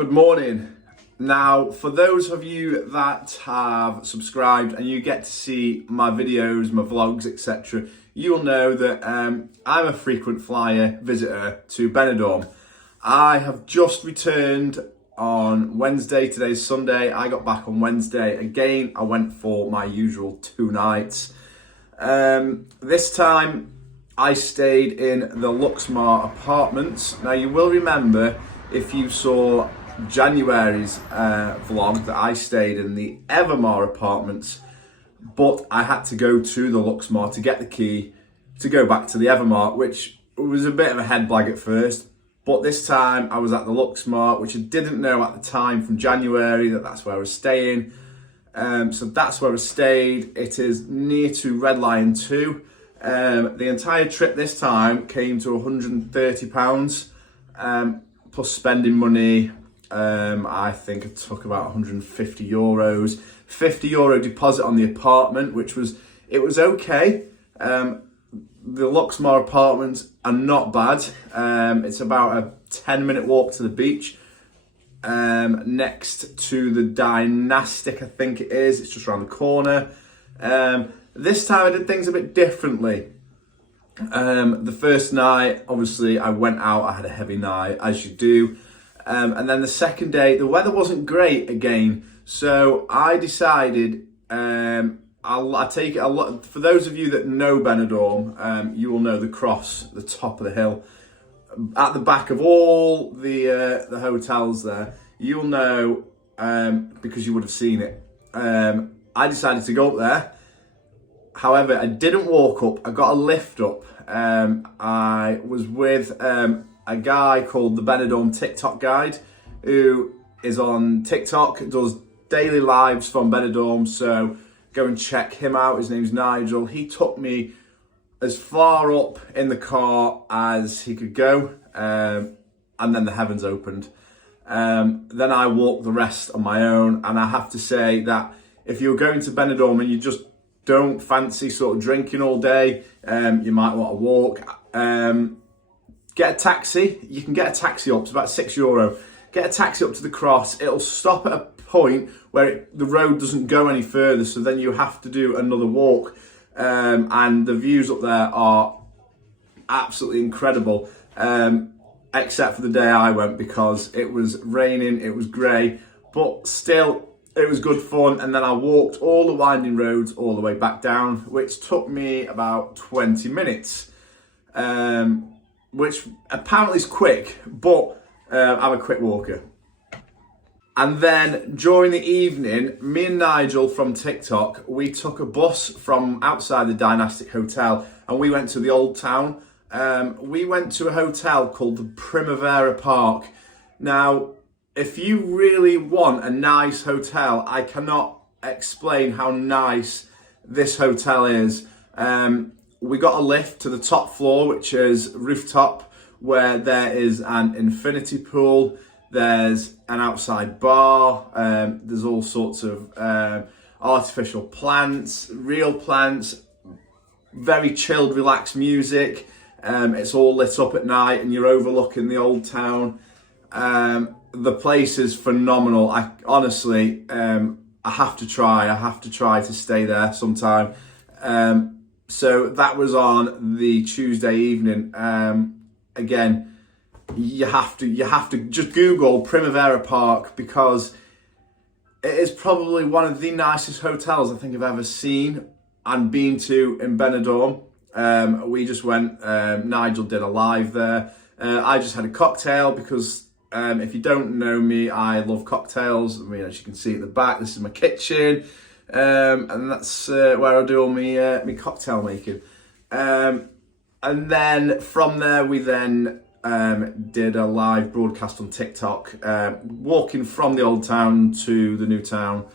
Good morning. Now, for those of you that have subscribed and you get to see my videos, my vlogs, etc., you'll know that I'm a frequent flyer visitor to Benidorm. I have just returned on Wednesday. Today's Sunday. I got back on Wednesday. Again, I went for my usual 2 nights. This time, I stayed in the Luxmar apartments. Now, you will remember if you saw January's vlog that I stayed in the Evermar apartments, but I had to go to the Luxmar to get the key to go back to the Evermar, which was a bit of a head blag at first. But this time I was at the Luxmar, which I didn't know at the time from January that's where I was staying. So that's where I stayed. It is near to Red Lion 2. The entire trip this time came to £130, plus spending money. I think I took about €150, €50 deposit on the apartment, which was okay. The Luxmar apartments are not bad. It's about a 10-minute walk to the beach, next to the Dynastic, I think it is. It's just around the corner. This time I did things a bit differently. The first night, obviously, I went out. I had a heavy night, as you do. And then the second day, the weather wasn't great again. So I decided, I take it a lot. For those of you that know Benidorm, you will know the cross, the top of the hill. At the back of all the hotels there, you'll know, because you would have seen it. I decided to go up there. However, I didn't walk up. I got a lift up. I was with a guy called the Benidorm TikTok Guide, who is on TikTok, does daily lives from Benidorm, so go and check him out. His name's Nigel. He took me as far up in the car as he could go, and then the heavens opened. Then I walked the rest on my own, and I have to say that if you're going to Benidorm and you just don't fancy sort of drinking all day, you might want to walk. Get a taxi. You can get a taxi up. It's about €6. Get a taxi up to the cross. It'll stop at a point where the road doesn't go any further, so then you have to do another walk. And the views up there are absolutely incredible, except for the day I went, because it was raining, it was grey, but still it was good fun. And then I walked all the winding roads all the way back down, which took me about 20 minutes. Which apparently is quick, but I'm a quick walker. And then during the evening, me and Nigel from TikTok, we took a bus from outside the Dynastic Hotel and we went to the Old Town. We went to a hotel called the Primavera Park. Now, if you really want a nice hotel, I cannot explain how nice this hotel is. We got a lift to the top floor, which is rooftop, where there is an infinity pool. There's an outside bar. There's all sorts of artificial plants, real plants, very chilled, relaxed music. It's all lit up at night and you're overlooking the Old Town. The place is phenomenal. I honestly, I have to try to stay there sometime. So that was on the Tuesday evening. Again, you have to just Google Primavera Park, because it is probably one of the nicest hotels I think I've ever seen and been to in Benidorm. We just went, Nigel did a live there. I just had a cocktail because, if you don't know me, I love cocktails. I mean, as you can see at the back, this is my kitchen. And that's where I do all my cocktail making. And then from there, we then did a live broadcast on TikTok, walking from the Old Town to the New Town.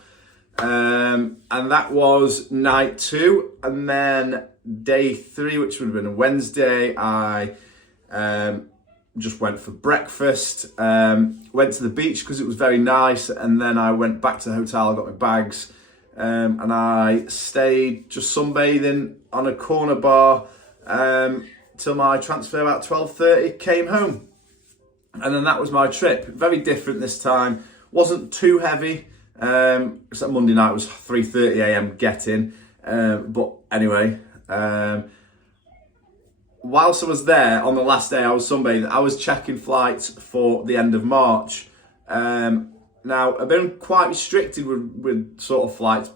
And that was night 2. And then day 3, which would have been a Wednesday, I just went for breakfast, went to the beach because it was very nice. And then I went back to the hotel, I got my bags. And I stayed just sunbathing on a corner bar till my transfer about 12:30, came home. And then that was my trip. Very different this time. Wasn't too heavy. Because that Monday night was 3:30 a.m. get-in. But anyway, whilst I was there on the last day I was sunbathing, I was checking flights for the end of March. Now, I've been quite restricted with sort of flights,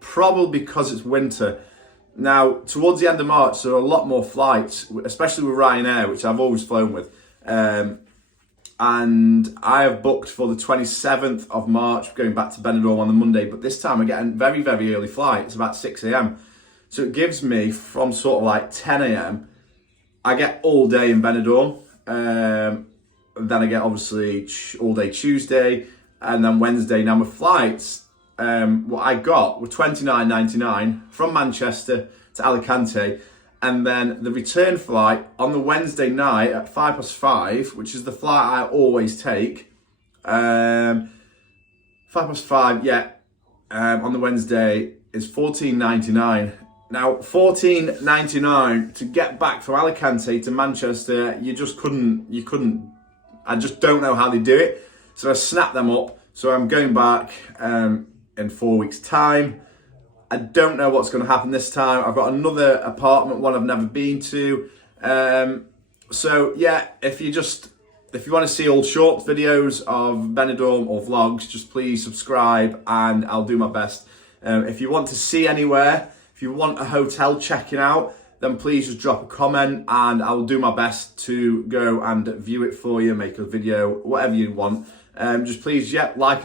probably because it's winter. Now, towards the end of March, there are a lot more flights, especially with Ryanair, which I've always flown with. And I have booked for the 27th of March, going back to Benidorm on the Monday. But this time I get a very, very early flight. It's about 6 a.m. So it gives me from sort of like 10 a.m. I get all day in Benidorm. Then I get obviously all day Tuesday. And then Wednesday. Now my flights, what I got were $29.99 from Manchester to Alicante. And then the return flight on the Wednesday night at 5:05, which is the flight I always take. 5:05, yeah, on the Wednesday is $14.99. Now, $14.99 to get back from Alicante to Manchester, you couldn't, I just don't know how they do it. So I snapped them up. So I'm going back in 4 weeks' time. I don't know what's going to happen this time. I've got another apartment, one I've never been to. So yeah, if you want to see all short videos of Benidorm or vlogs, just please subscribe and I'll do my best. If you want to see anywhere, if you want a hotel checking out, then please just drop a comment and I'll do my best to go and view it for you, make a video, whatever you want. Just please, yeah, like